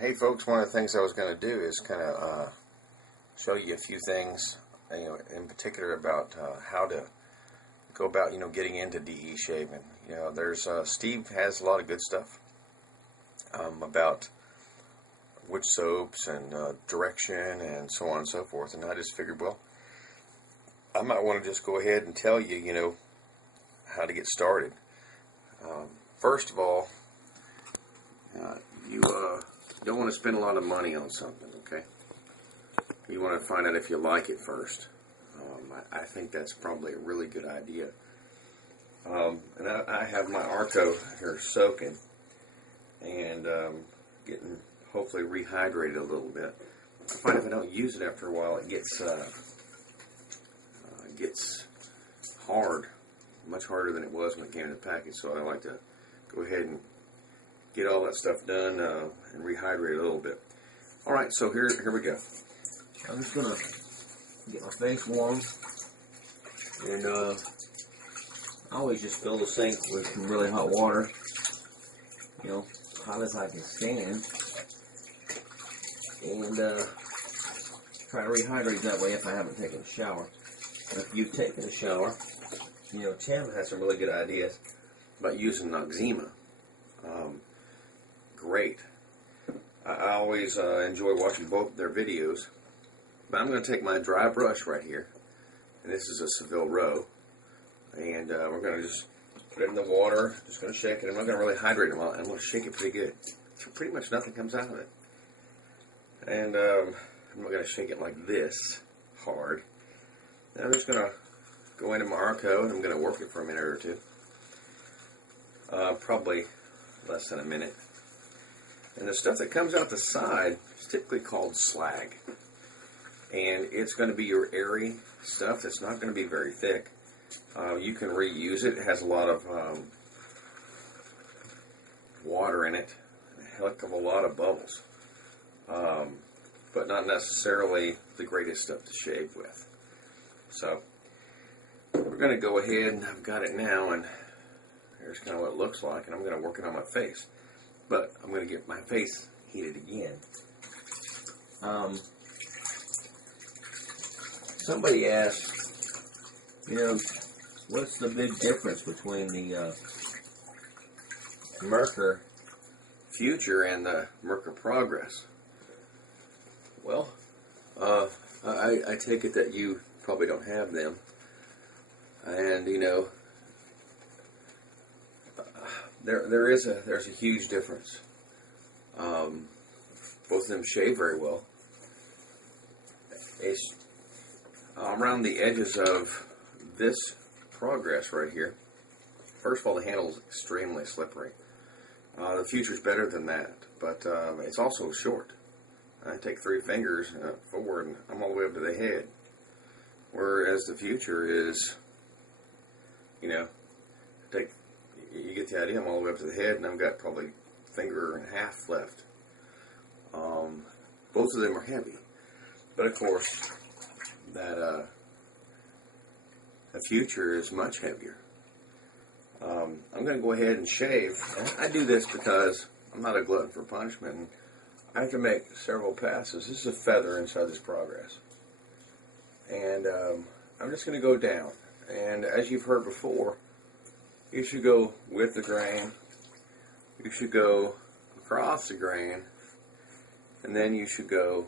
Hey folks, one of the things I was going to do is kind of show you a few things, in particular about how to go about, getting into DE shaving. There's Steve has a lot of good stuff about which soaps and direction and so on and so forth. And I just figured, well, I might want to just go ahead and tell you, how to get started. First of all, you don't want to spend a lot of money on something, okay? You want to find out if you like it first. I think that's probably a really good idea. And I have my Arco here soaking and getting hopefully rehydrated a little bit. I find if I don't use it after a while, it gets hard, much harder than it was when it came in the package. So I like to go ahead and get all that stuff done and rehydrate a little bit. All right, so here we go. I'm just gonna get my face warm, and I always just fill the sink with some really hot water, hot as I can stand, and try to rehydrate that way if I haven't taken a shower. And if you've taken a shower, Chad has some really good ideas about using Noxzema. Great. I always enjoy watching both their videos. But I'm going to take my dry brush right here, and this is a Seville Row, and we're going to just put it in the water. Just going to shake it. I'm not going to really hydrate it. I'm going to shake it pretty good. So pretty much nothing comes out of it. And I'm not going to shake it like this hard. And I'm just going to go into my Arco, and I'm going to work it for a minute or two. Probably less than a minute. And the stuff that comes out the side is typically called slag. And it's going to be your airy stuff that's not going to be very thick. You can reuse it. It has a lot of water in it, and a heck of a lot of bubbles. But not necessarily the greatest stuff to shave with. So we're going to go ahead, and I've got it now, and here's kind of what it looks like, and I'm going to work it on my face. But I'm going to get my face heated again. Somebody asked, what's the big difference between the Merkur Future and the Merkur Progress? Well, I take it that you probably don't have them. And, there's a huge difference. Both of them shave very well. It's around the edges of this Progress right here. First of all, the handle is extremely slippery. The Future's better than that, but it's also short. I take 3 fingers forward, and I'm all the way up to the head. Whereas the Future is, you get the idea. I'm all the way up to the head, and I've got probably a finger and a half left. Both of them are heavy, but of course, the Future is much heavier. I'm going to go ahead and shave. I do this because I'm not a glutton for punishment, and I have to make several passes. This is a feather inside this Progress, and I'm just going to go down. And as you've heard before, you should go with the grain, you should go across the grain, and then you should go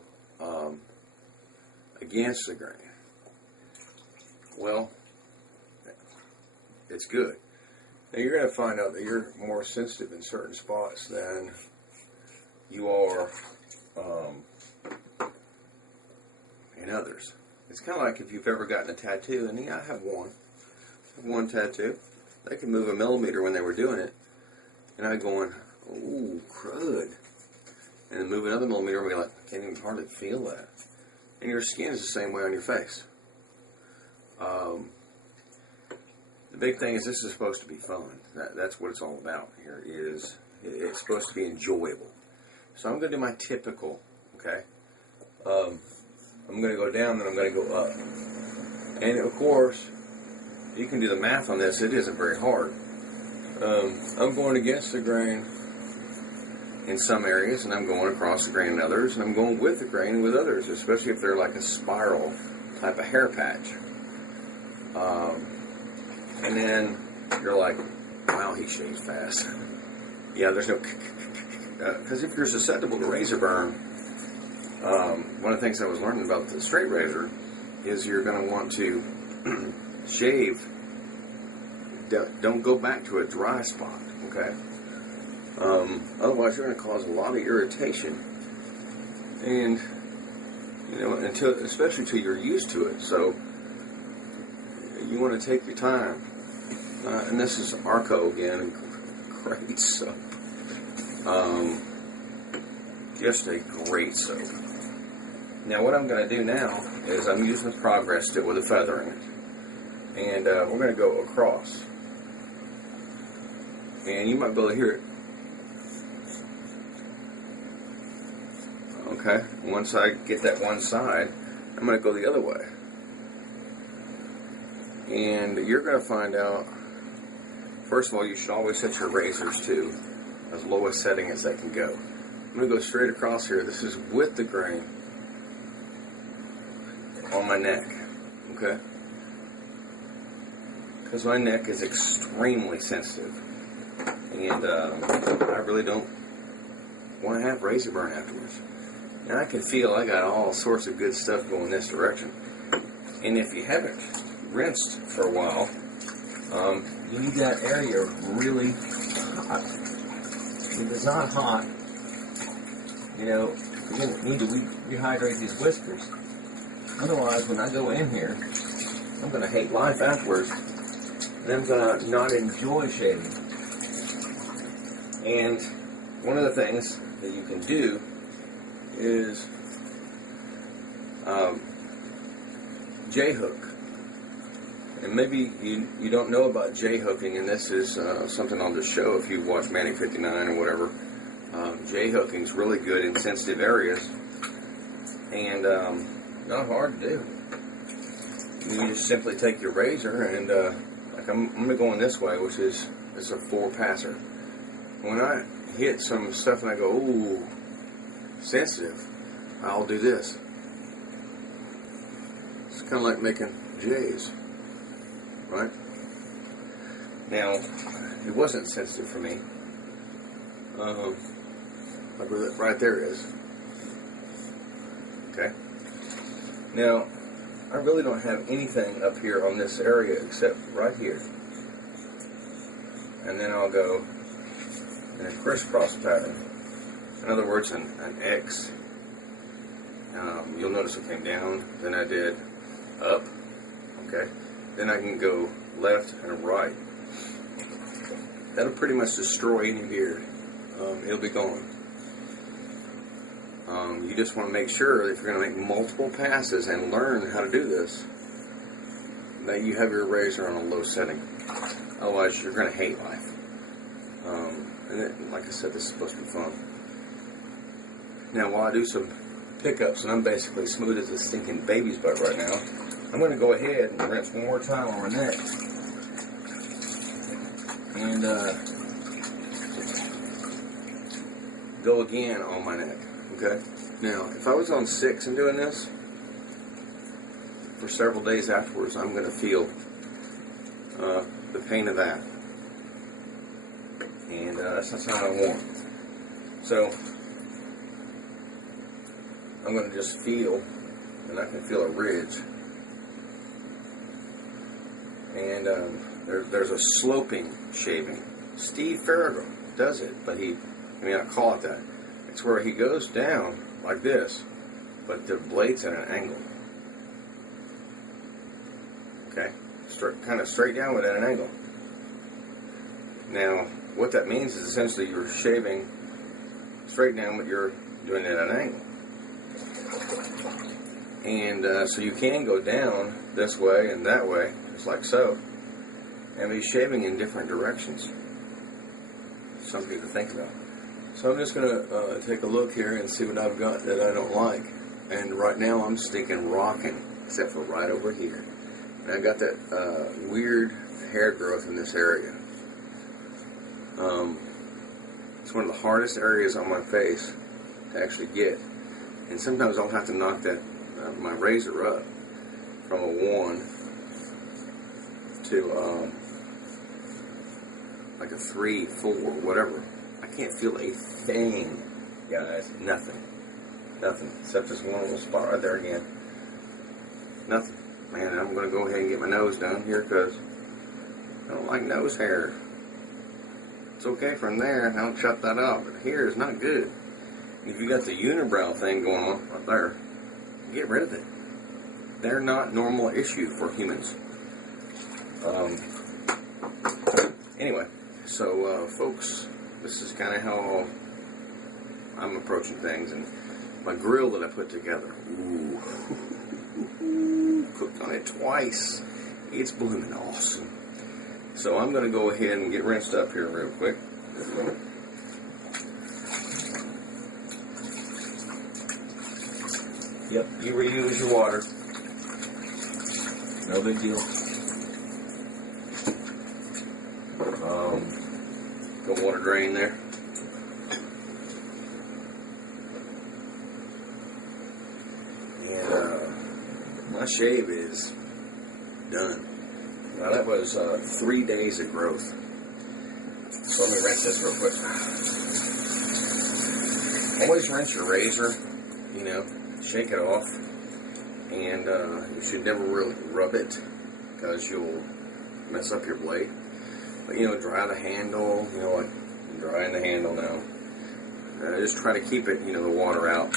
against the grain. Well, it's good. Now you're going to find out that you're more sensitive in certain spots than you are in others. It's kind of like if you've ever gotten a tattoo, and I have one tattoo. They could move a millimeter when they were doing it, and I going, ooh, crud. And then move another millimeter, and be like, I can't even hardly feel that. And your skin is the same way on your face. The big thing is this is supposed to be fun. That's what it's all about here. It's supposed to be enjoyable. So I'm going to do my typical, okay? I'm going to go down, then I'm going to go up. And of course, you can do the math on this. It isn't very hard. I'm going against the grain, in some areas, and I'm going across the grain in others, and I'm going with the grain with others, especially if they're like a spiral type of hair patch. And then you're like, wow, he shaves fast. Yeah, there's no... Because if you're susceptible to razor burn, one of the things I was learning about the straight razor is you're going to want to shave. Don't go back to a dry spot, okay? Otherwise, you're going to cause a lot of irritation, and especially until you're used to it. So you want to take your time. And this is Arco again, great soap. Just a great soap. Now, what I'm going to do now is I'm using the Progress Stick with a feather in it, and we're going to go across. And you might be able to hear it. Okay, once I get that one side, I'm going to go the other way. And you're going to find out, first of all, you should always set your razors to as low a setting as they can go. I'm going to go straight across here. This is with the grain on my neck, okay? Because my neck is extremely sensitive. And I really don't want to have razor burn afterwards. And I can feel I got all sorts of good stuff going this direction. And if you haven't rinsed for a while, you need that area really hot. If it's not hot, you need to rehydrate these whiskers. Otherwise, when I go in here, I'm going to hate life afterwards, and I'm going to not enjoy shaving. And one of the things that you can do is J-hook. And maybe you don't know about J-hooking, and this is something I'll just show if you've watched Manic 59 or whatever. J-hooking is really good in sensitive areas, and not hard to do. You just simply take your razor and like I'm going to go in this way, which is it's a 4-passer. When I hit some stuff and I go, ooh, sensitive, I'll do this. It's kind of like making J's, right? Now, it wasn't sensitive for me. Like where that right there is. Okay. Now, I really don't have anything up here on this area except right here. And then I'll go in a crisscross pattern. In other words, an X. You'll notice it came down, then I did up. Okay. Then I can go left and right. That'll pretty much destroy any beard. It'll be gone. You just want to make sure that if you're going to make multiple passes and learn how to do this, that you have your razor on a low setting. Otherwise, you're going to hate life. And then, like I said, this is supposed to be fun. Now, while I do some pickups, and I'm basically smooth as a stinking baby's butt right now, I'm going to go ahead and rinse one more time on my neck. And go again on my neck. Okay? Now, if I was on 6 and doing this, for several days afterwards, I'm going to feel the pain of that. And that's not something I want. So, I'm going to just feel, and I can feel a ridge. And there's a sloping shaving. Steve Farragut does it, but he may not call it that. It's where he goes down like this, but the blade's at an angle. Okay? Kind of straight down, but at an angle. Now, what that means is essentially you're shaving straight down, but you're doing it at an angle. And so you can go down this way and that way, just like so, and be shaving in different directions. Something to think about. So I'm just going to take a look here and see what I've got that I don't like. And right now I'm stinking rocking, except for right over here. And I got that weird hair growth in this area. It's one of the hardest areas on my face to actually get. And sometimes I'll have to knock that my razor up from a 1 to like a 3, 4, whatever. I can't feel a thing, guys. Nothing. Nothing. Except this one little spot right there again. Nothing. Man, I'm going to go ahead and get my nose done here because I don't like nose hair. It's okay from there. I don't shut that off. But here is not good. If you got the unibrow thing going on right there, get rid of it. They're not normal issue for humans. Anyway, so folks, this is kind of how I'm approaching things, and my grill that I put together. Ooh, cooked on it twice. It's blooming awesome. So I'm going to go ahead and get rinsed up here real quick. Yep, you reuse your water. No big deal. Got water drain there. And my shave is done. Now that was 3 days of growth. So let me rinse this real quick. Always rinse your razor, you know, shake it off. And you should never really rub it because you'll mess up your blade. But, you know, dry the handle, you know, like I'm drying the handle now. Just try to keep it, you know, the water out.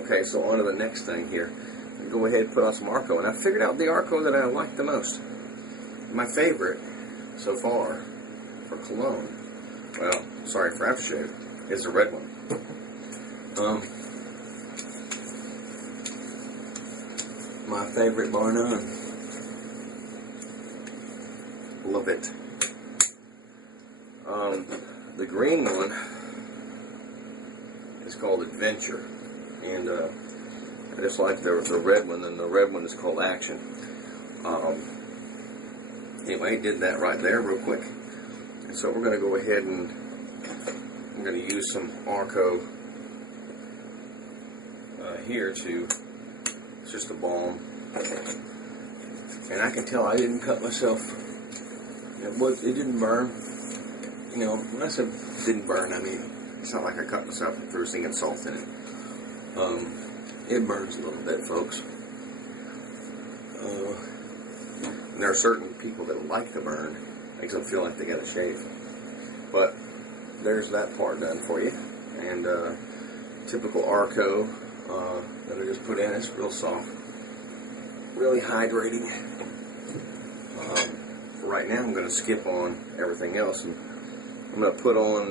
Okay, so on to the next thing here. Go ahead and put on some Arco. And I figured out the Arco that I like the most. My favorite so far for cologne, well, sorry, for aftershave, is the red one. My favorite bar none. Love it. The green one is called Adventure, and I just like the red one, and the red one is called Action. Anyway, did that right there real quick, and so we're going to go ahead and I'm going to use some Arco here to. It's just a balm, and I can tell I didn't cut myself. It didn't burn. You know, when I said it didn't burn, I mean it's not like I cut myself and threw singing salt in it. It burns a little bit, folks. And there are certain people that like the burn. Makes them feel like they got to shave. But there's that part done for you. And typical Arco that I just put in. It's real soft, really hydrating. For right now, I'm going to skip on everything else, and I'm going to put on.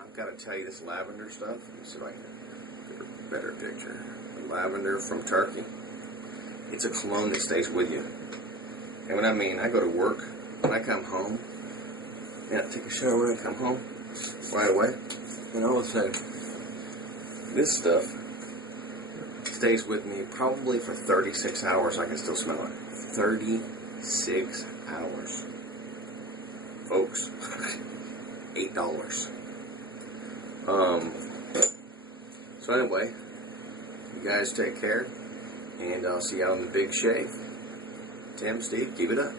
I've got to tell you this lavender stuff. Let me see if I can get a better picture. The lavender from Turkey. It's a cologne that stays with you. And when I mean, I go to work, when I come home, and I take a shower and I come home right away, and all of a sudden, this stuff stays with me probably for 36 hours. I can still smell it. 36 hours. Folks, $8. So anyway, you guys take care, and I'll see you out on the big shave. Tim, Steve, keep it up.